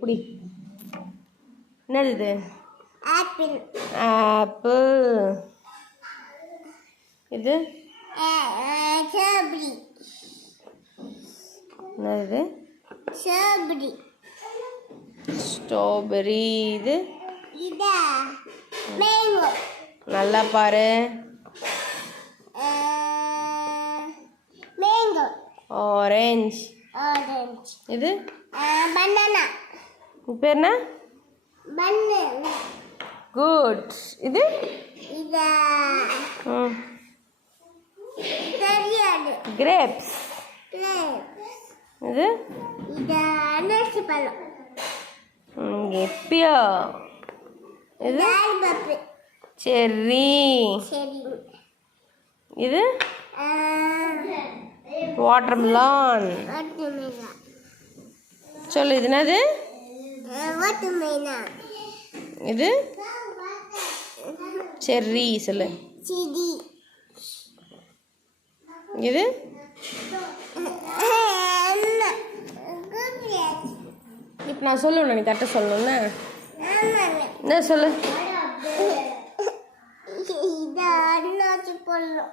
புடி. என்னது இது? ஆப்பிள். ஆப்பிள். இது ஸ்ட்ராபெரி. என்னது? ஸ்ட்ராபெரி. ஸ்ட்ராபெரி. இது இதா மேங்கோ. நல்லா பாரு. மேங்கோ. ஆரஞ்சு. ஆரஞ்சு. இது பனானா. பேர் என்ன? பனானா. குட். இது இதா தெரியாது. கிரேப்ஸ். இது இதா அன்னாசி பழம். எப்பியா. இது லாலிபப்பு. செர்ரி. சரி. இது வாட்டர்மெலான். வாட்டர்மெலான். சொல்லு, இது என்னது? வாட்டர்மெலான். இது செர்ரி. சொல்லு. செடி. இது இப்போ நான் சொல்லணும், நீ கரெக்டாக சொல்லணும்னா என்ன சொல்லு? இது அன்னாசி பழம்.